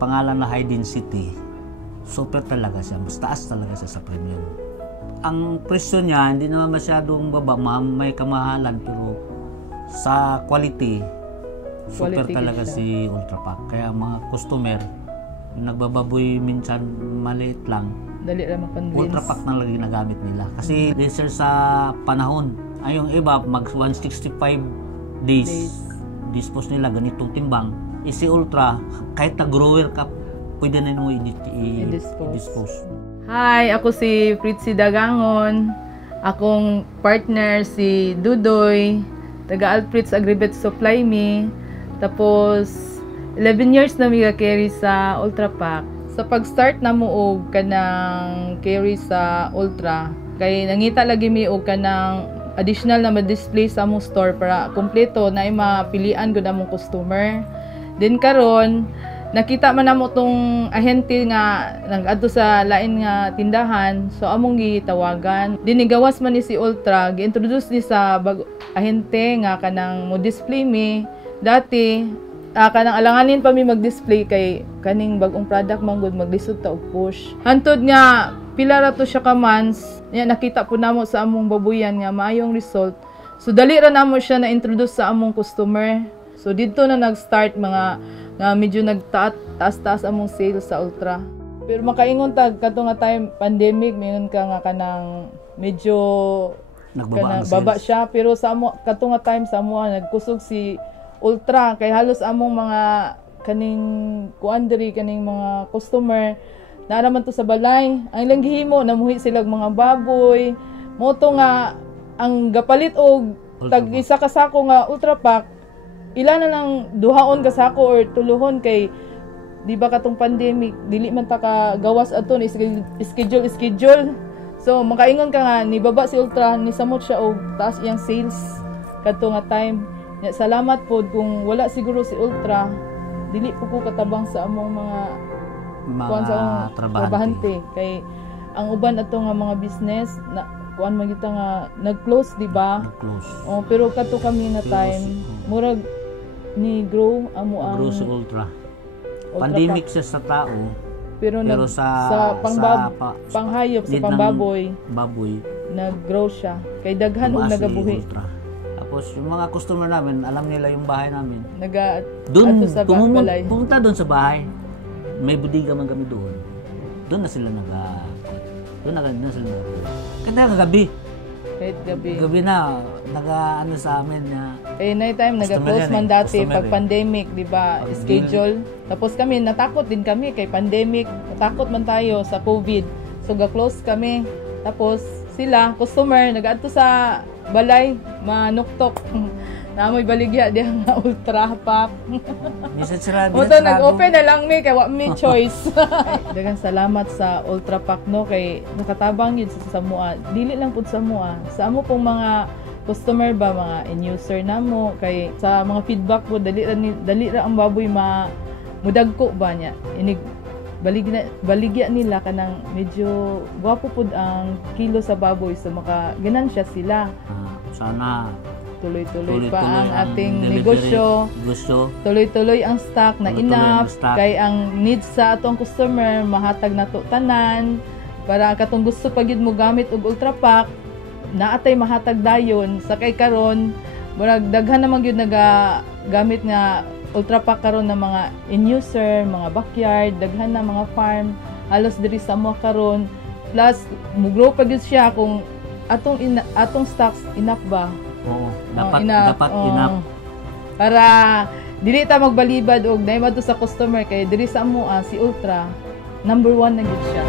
pangalan na high density, super talaga siya, mas taas talaga siya sa premium. Ang presyo niya hindi naman masyadong baba, may kamahalan, pero sa quality super talaga si Ultra Pack. Kaya mga customer yung nagbababoy minsan maliit lang, dali lang makonvince. Ultra Pack na lang ginagamit nila kasi lesser sa panahon. Ay yung iba mag 165 days dispose nila ganitong timbang. Si Ultra kahit na grower ka pwede na nung i-dispose. Hi, ako si Fritzy Dagangon. Akong partner si Dudoy, taga Alfred's Agribet Supply Me. Tapos 11 years na may carry sa Ultra Pack. Sa pag-start na mo og kanang carry sa Ultra, kay nangita lagi mi og kanang additional na ma-display sa among store para kompleto na mapilian gud among customer. Then karon nakita man namo tong ahente nga nag-adto sa lain nga tindahan, so among gitawagan. Dinigawas man ni si Ultra, gi-introduce ni sa ahente nga kanang mo display mi. Dati kanang alanganin pa mi mag-display kay kaning bagong product man gud maglisod ta og push. Hantod nga pila ra to siya ka months, nakita po namo sa among babuyan nga maayong result. So dali ra namo siya na introduce sa among customer. So dito na nag-start mga nga medyo nagtaas-taas among sales sa Ultra. Pero makaingon tag kato nga time pandemic, mingon ka nga kanang medyo baba siya, pero sa amo kato nga time sa amo nagkusog si Ultra kay halos among mga kaning kuandiri kaning mga customer naaraman to sa balay. Ang ilang gihimo namuhi sila mga baboy. Moto nga ang gapalit og tag isa ka sako nga Ultra Pack, ila na lang duhaon ka sako or tuluhon kay di ba katong pandemic dili man ta ka gawas aton schedule. So makaingon ka nga ni baba si Ultra ni samot siya og taas iyang sales kadto nga time. Salamat po kung wala siguro si Ultra, dili po ko katabang sa among mga trabahante. Kay ang uban ato nga mga business na kuan magita nga nag-close, di ba? Oh, pero kato kami na time, murag ni grow amo ang si Ultra. Pandemic siya sa tao, pero sa panghayop, sa pangbaboy, nag-grow siya. Kay daghan og nagabuhi. Tapos yung mga customer namin, alam nila yung bahay namin. Pumunta doon sa bahay. May budiga man kami doon. Doon na sila Kahit gabi. Gabi na, nag-ano sa amin na. Kaya night time, nag-close man dati pag pandemic, di ba? Schedule. Tapos kami, natakot din kami kay pandemic. Natakot man tayo sa COVID. So, ga-close kami. Tapos, sila, customer, nag-adto sa balay, manuktok. Namoy baligya di ang Ultra Pack. Nag-open na lang mi kay wa mi choice. Daghang salamat sa Ultra Pack no kay nakatabang yun sa mua. Dili lang pud sa mua. Sa amo pong mga customer ba, mga end-user namo kay sa mga feedback po dali ra ang baboy mudagko ba niya. Inig baligya nila kanang medyo gwapo pud ang kilo sa baboy so makaganansya sila. Sana tuloy pa ang ating negosyo. Tuloy-tuloy ang stock na enough kay ang needs sa atong customer mahatag nato tanan para katong gusto pa gid mo gamit og Ultra Pack naatay mahatag dayon sa kay karon murag daghan naman gyud gamit nga Ultra Pack karon ng mga end-user, mga backyard, daghan na mga farm halos diri sa mo karon plus mo-grow pa gyud siya kung atong stocks enough ba. Oo, dapat enough. Para dili ta magbalibad og naimad to sa customer kay diri sa amo si Ultra number 1 na gid siya.